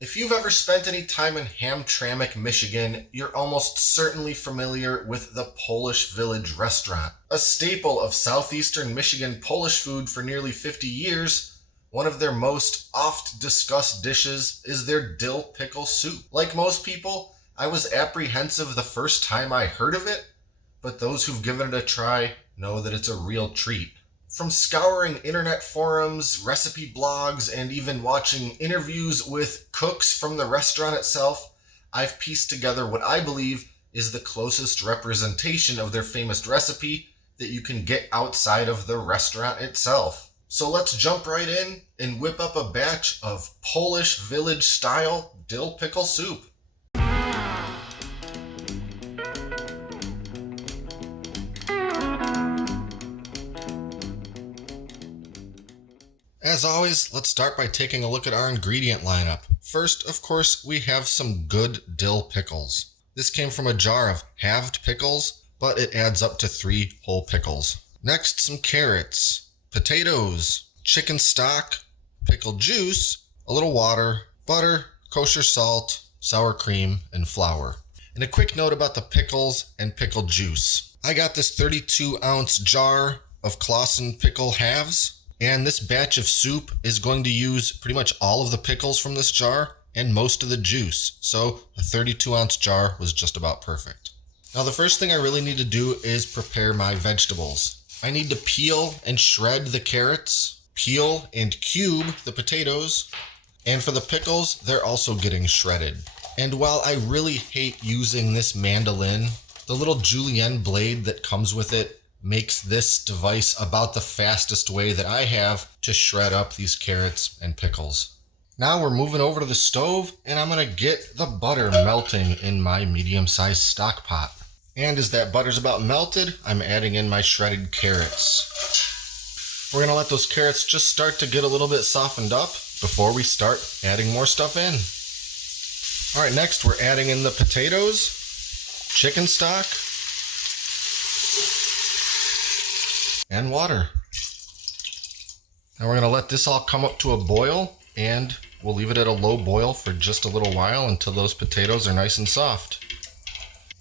If you've ever spent any time in Hamtramck, Michigan, you're almost certainly familiar with the Polish Village restaurant. A staple of southeastern Michigan Polish food for nearly 50 years, one of their most oft-discussed dishes is their dill pickle soup. Like most people, I was apprehensive the first time I heard of it, but those who've given it a try know that it's a real treat. From scouring internet forums, recipe blogs, and even watching interviews with cooks from the restaurant itself, I've pieced together what I believe is the closest representation of their famous recipe that you can get outside of the restaurant itself. So let's jump right in and whip up a batch of Polish Village style dill pickle soup. As always, let's start by taking a look at our ingredient lineup. First, of course, we have some good dill pickles. This came from a jar of halved pickles, but it adds up to 3 whole pickles. Next, some carrots, potatoes, chicken stock, pickle juice, a little water, butter, kosher salt, sour cream, and flour. And a quick note about the pickles and pickle juice. I got this 32-ounce jar of Clausen pickle halves. And this batch of soup is going to use pretty much all of the pickles from this jar and most of the juice. So a 32-ounce jar was just about perfect. Now the first thing I really need to do is prepare my vegetables. I need to peel and shred the carrots, peel and cube the potatoes, and for the pickles, they're also getting shredded. And while I really hate using this mandolin, the little julienne blade that comes with it makes this device about the fastest way that I have to shred up these carrots and pickles. Now we're moving over to the stove and I'm going to get the butter melting in my medium-sized stock pot. And as that butter's about melted, I'm adding in my shredded carrots. We're going to let those carrots just start to get a little bit softened up before we start adding more stuff in. All right, next we're adding in the potatoes, chicken stock, and water. Now we're going to let this all come up to a boil and we'll leave it at a low boil for just a little while until those potatoes are nice and soft.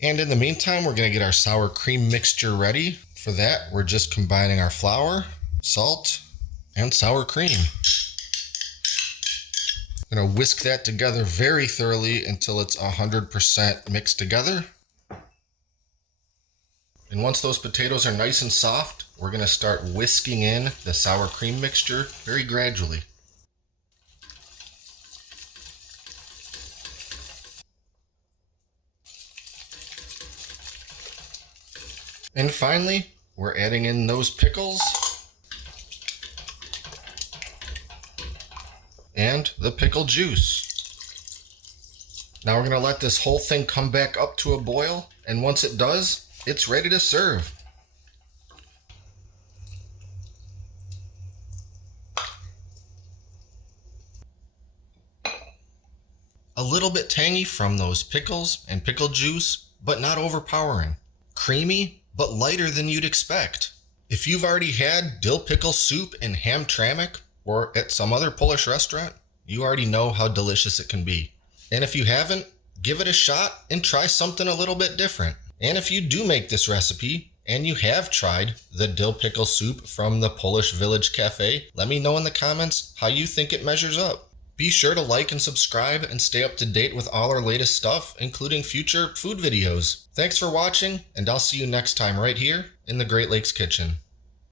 And in the meantime, we're going to get our sour cream mixture ready. For that, we're just combining our flour, salt, and sour cream. I'm going to whisk that together very thoroughly until it's 100% mixed together. And once those potatoes are nice and soft, we're going to start whisking in the sour cream mixture very gradually. And finally, we're adding in those pickles and the pickle juice. Now we're going to let this whole thing come back up to a boil, and once it does, it's ready to serve. A little bit tangy from those pickles and pickle juice, but not overpowering. Creamy, but lighter than you'd expect. If you've already had dill pickle soup in Hamtramck or at some other Polish restaurant, you already know how delicious it can be. And if you haven't, give it a shot and try something a little bit different. And if you do make this recipe and you have tried the dill pickle soup from the Polish Village Cafe, let me know in the comments how you think it measures up. Be sure to like and subscribe and stay up to date with all our latest stuff, including future food videos. Thanks for watching, and I'll see you next time right here in the Great Lakes Kitchen.